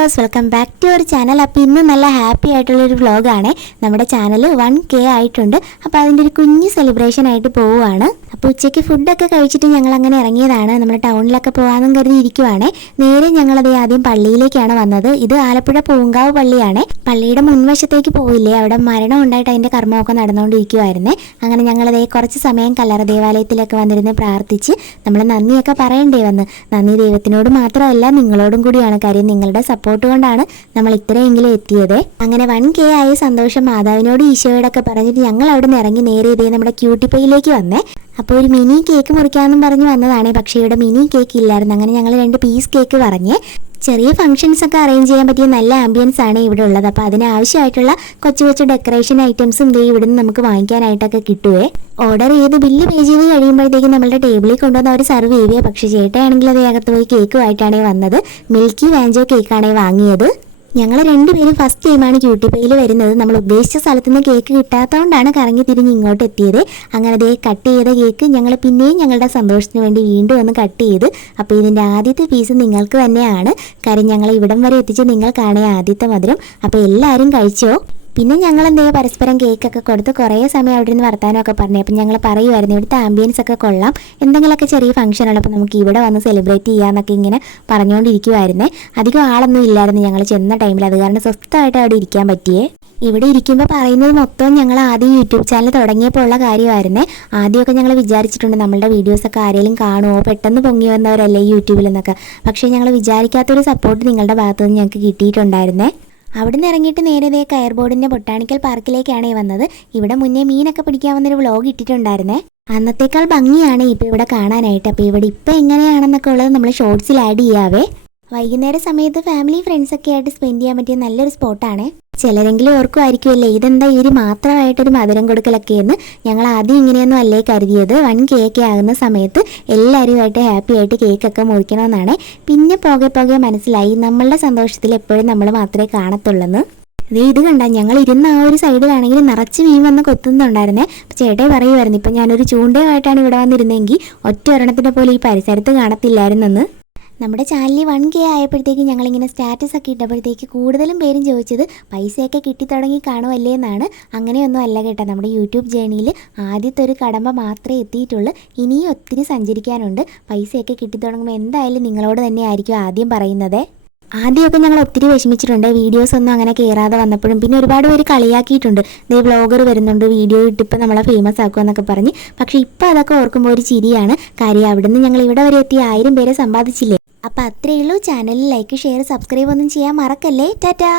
Viewers, welcome back to our channel. അപ്പോൾ ഇന്ന് നല്ല ഹാപ്പി ആയിട്ടുള്ളൊരു വ്ളോഗാണ്. നമ്മുടെ ചാനൽ 1K ആയിട്ടുണ്ട്. അപ്പോൾ അതിൻ്റെ ഒരു കുഞ്ഞ് സെലിബ്രേഷൻ ആയിട്ട് പോവുകയാണ്. അപ്പോൾ ഉച്ചയ്ക്ക് ഫുഡൊക്കെ കഴിച്ചിട്ട് ഞങ്ങൾ അങ്ങനെ ഇറങ്ങിയതാണ്. നമ്മൾ ടൗണിലൊക്കെ പോകാമെന്നും കരുതി ഇരിക്കുവാണ്. നേരെ ഞങ്ങളത് ആദ്യം പള്ളിയിലേക്കാണ് വന്നത്. ഇത് ആലപ്പുഴ പൂങ്കാവ് പള്ളിയാണ്. പള്ളിയുടെ മുൻവശത്തേക്ക് പോയില്ലേ, അവിടെ മരണം ഉണ്ടായിട്ട് അതിൻ്റെ കർമ്മമൊക്കെ നടന്നുകൊണ്ടിരിക്കുമായിരുന്നേ. അങ്ങനെ ഞങ്ങളതേ കുറച്ച് സമയം കല്ലറ ദേവാലയത്തിലൊക്കെ വന്നിരുന്ന് പ്രാർത്ഥിച്ച് നമ്മൾ നന്ദിയൊക്കെ പറയേണ്ടി വന്ന്. നന്ദി ദൈവത്തിനോട് മാത്രമല്ല, നിങ്ങളോടും കൂടിയാണ്. കാര്യം നിങ്ങളുടെ സപ്പോർട്ട് കൊണ്ടാണ് നമ്മൾ ഇത്രയെങ്കിലും എത്തിയത്. അങ്ങനെ 1K ആയ സന്തോഷം മാതാവിനോട് ഈശോയോടൊക്കെ പറഞ്ഞിട്ട് ഞങ്ങൾ അവിടെ നിന്ന് ഇറങ്ങി നേരെ ഇതേ നമ്മുടെ ക്യൂട്ടിപ്പയിലേക്ക് വന്നേ. അപ്പോൾ ഒരു മിനി കേക്ക് മുറിക്കാമെന്നും പറഞ്ഞ് വന്നതാണ്. പക്ഷേ ഇവിടെ മിനി കേക്ക് ഇല്ലായിരുന്നു. അങ്ങനെ ഞങ്ങൾ 2 പീസ് കേക്ക് പറഞ്ഞ് ചെറിയ ഫംഗ്ഷൻസ് ഒക്കെ അറേഞ്ച് ചെയ്യാൻ പറ്റിയ നല്ല ആംബിയൻസ് ആണ് ഇവിടെ ഉള്ളത്. അപ്പോൾ അതിനാവശ്യമായിട്ടുള്ള കൊച്ചു കൊച്ചു ഡെക്കറേഷൻ ഐറ്റംസും ഇവിടെ നിന്ന് നമുക്ക് വാങ്ങിക്കാനായിട്ടൊക്കെ കിട്ടുവേ. ഓർഡർ ചെയ്ത് ബില്ല് പേ ചെയ്ത് കഴിയുമ്പോഴത്തേക്കും നമ്മുടെ ടേബിളിൽ കൊണ്ടുവന്ന് അവർ സർവ് ചെയ്യുക. പക്ഷേ ചേട്ടയാണെങ്കിൽ അത് അകത്ത് പോയി കേക്കുമായിട്ടാണ് വന്നത്. മിൽക്കി വാഞ്ചോ കേക്കാണ് വാങ്ങിയത്. ഞങ്ങൾ 2 പേരും ഫസ്റ്റ് ടൈമാണ് ക്യൂട്ടിപ്പയിൽ വരുന്നത്. നമ്മൾ ഉദ്ദേശിച്ച സ്ഥലത്ത് നിന്ന് കേക്ക് കിട്ടാത്തതുകൊണ്ടാണ് കറങ്ങി തിരിഞ്ഞ് ഇങ്ങോട്ട് എത്തിയത്. അങ്ങനെ അതേ കട്ട് ചെയ്ത കേക്ക് ഞങ്ങൾ പിന്നെയും ഞങ്ങളുടെ സന്തോഷത്തിന് വേണ്ടി വീണ്ടും ഒന്ന് കട്ട് ചെയ്ത്. അപ്പോൾ ഇതിൻ്റെ ആദ്യത്തെ പീസ് നിങ്ങൾക്ക് തന്നെയാണ്. കാര്യം ഞങ്ങൾ ഇവിടം വരെ എത്തിച്ച് നിങ്ങൾക്കാണ് ആദ്യത്തെ മധുരം. അപ്പോൾ എല്ലാവരും കഴിച്ചോ. പിന്നെ ഞങ്ങൾ എന്തെങ്കിലും പരസ്പരം കേക്കൊക്കെ കൊടുത്ത് കുറേ സമയം അവിടെ നിന്ന് വർത്താനമൊക്കെ പറഞ്ഞു. അപ്പം ഞങ്ങൾ പറയുമായിരുന്നു ഇവിടുത്തെ ആംബിയൻസ് ഒക്കെ കൊള്ളാം, എന്തെങ്കിലുമൊക്കെ ചെറിയ ഫംഗ്ഷൻ ഉള്ളപ്പോൾ നമുക്ക് ഇവിടെ വന്ന് സെലിബ്രേറ്റ് ചെയ്യാമെന്നൊക്കെ ഇങ്ങനെ പറഞ്ഞുകൊണ്ടിരിക്കുമായിരുന്നേ. അധികം ആളൊന്നും ഇല്ലായിരുന്നു ഞങ്ങൾ ചെന്ന ടൈമിൽ, അത് കാരണം സ്വസ്ഥമായിട്ട് അവിടെ ഇരിക്കാൻ പറ്റിയേ. ഇവിടെ ഇരിക്കുമ്പോൾ പറയുന്നത് മൊത്തം ഞങ്ങൾ ആദ്യം യൂട്യൂബ് ചാനൽ തുടങ്ങിയപ്പോൾ ഉള്ള കാര്യമായിരുന്നേ. ആദ്യമൊക്കെ ഞങ്ങൾ വിചാരിച്ചിട്ടുണ്ട് നമ്മളുടെ വീഡിയോസൊക്കെ ആരെങ്കിലും കാണുമോ, പെട്ടെന്ന് പൊങ്ങി വന്നവരല്ലേ യൂട്യൂബിൽ നിന്നൊക്കെ. പക്ഷേ ഞങ്ങൾ വിചാരിക്കാത്തൊരു സപ്പോർട്ട് നിങ്ങളുടെ ഭാഗത്തു നിന്ന് ഞങ്ങൾക്ക് കിട്ടിയിട്ടുണ്ടായിരുന്നേ. അവിടെ നിന്ന് ഇറങ്ങിയിട്ട് നേരെ ഇതേ കയർ ബോർഡിൻ്റെ ബൊട്ടാണിക്കൽ പാർക്കിലേക്കാണ് വന്നത്. ഇവിടെ മുന്നേ മീനൊക്കെ പിടിക്കാൻ വന്നൊരു വ്ളോഗ് ഇട്ടിട്ടുണ്ടായിരുന്നേ. അന്നത്തേക്കാൾ ഭംഗിയാണ് ഇപ്പോൾ ഇവിടെ കാണാനായിട്ട്. അപ്പോൾ ഇവിടെ ഇപ്പോൾ എങ്ങനെയാണെന്നൊക്കെ ഉള്ളത് നമ്മൾ ഷോർട്സിൽ ആഡ് ചെയ്യാവേ. വൈകുന്നേര സമയത്ത് ഫാമിലി ഫ്രണ്ട്സൊക്കെ ആയിട്ട് സ്പെൻഡ് ചെയ്യാൻ പറ്റിയ നല്ലൊരു സ്പോട്ടാണ്. ചിലരെങ്കിലും ഓർക്കുമായിരിക്കുമല്ലേ ഇതെന്താ ഇവർ മാത്രമായിട്ടൊരു മധുരം കൊടുക്കലൊക്കെയെന്ന്. ഞങ്ങൾ ആദ്യം ഇങ്ങനെയൊന്നും അല്ലേ കരുതിയത്. 1K ഒക്കെ ആകുന്ന സമയത്ത് എല്ലാവരുമായിട്ട് ഹാപ്പി ആയിട്ട് കേക്കൊക്കെ മുറിക്കണമെന്നാണ്. പിന്നെ പോകെ മനസ്സിലായി നമ്മളുടെ സന്തോഷത്തിൽ എപ്പോഴും നമ്മൾ മാത്രമേ കാണത്തുള്ളെന്ന്. ഇത് കണ്ട ഞങ്ങൾ ഇരുന്ന ആ ഒരു സൈഡിലാണെങ്കിൽ നിറച്ച് മീൻ വന്ന് കൊത്തുന്നുണ്ടായിരുന്നേ. ചേട്ടേ പറയുമായിരുന്നു ഇപ്പം ഞാനൊരു ചൂണ്ടയുമായിട്ടാണ് ഇവിടെ വന്നിരുന്നെങ്കിൽ ഒറ്റ ഒരെണ്ണത്തിൻ്റെ പോലെ ഈ പരിസരത്ത് കാണത്തില്ലായിരുന്നെന്ന്. നമ്മുടെ ചാനലിൽ 1K ആയപ്പോഴത്തേക്ക് ഞങ്ങളിങ്ങനെ സ്റ്റാറ്റസ് ഒക്കെ ഇട്ടപ്പോഴത്തേക്ക് കൂടുതലും പേരും ചോദിച്ചത് പൈസയൊക്കെ കിട്ടിത്തുടങ്ങി കാണുമല്ലേ എന്നാണ്. അങ്ങനെയൊന്നും അല്ല കേട്ടോ. നമ്മുടെ യൂട്യൂബ് ജേണിയിൽ ആദ്യത്തെ ഒരു കടമ്പ മാത്രമേ എത്തിയിട്ടുള്ളൂ. ഇനിയും ഒത്തിരി സഞ്ചരിക്കാനുണ്ട്. പൈസയൊക്കെ കിട്ടിത്തുടങ്ങുമ്പോൾ എന്തായാലും നിങ്ങളോട് തന്നെ ആയിരിക്കും ആദ്യം പറയുന്നത്. ആദ്യമൊക്കെ ഞങ്ങൾ ഒത്തിരി വിഷമിച്ചിട്ടുണ്ട്, വീഡിയോസ് ഒന്നും അങ്ങനെ കയറാതെ വന്നപ്പോഴും. പിന്നെ ഒരുപാട് പേര് കളിയാക്കിയിട്ടുണ്ട്, വ്ളോഗർ വരുന്നുണ്ട് വീഡിയോ ഇട്ടിപ്പോൾ നമ്മളെ ഫേമസ് ആക്കുമെന്നൊക്കെ പറഞ്ഞ്. പക്ഷേ ഇപ്പോൾ അതൊക്കെ ഓർക്കുമ്പോൾ ഒരു ചിരിയാണ്. കാര്യം അവിടുന്ന് ഞങ്ങൾ ഇവിടെ വരെ എത്തി 1000 പേരെ സമ്പാദിച്ചില്ലേ. അപ്പോൾ അത്രയേ ഉള്ളൂ. ചാനലിൽ ലൈക്ക്, ഷെയർ, സബ്സ്ക്രൈബ് ഒന്നും ചെയ്യാൻ മറക്കല്ലേ. ടാറ്റാ.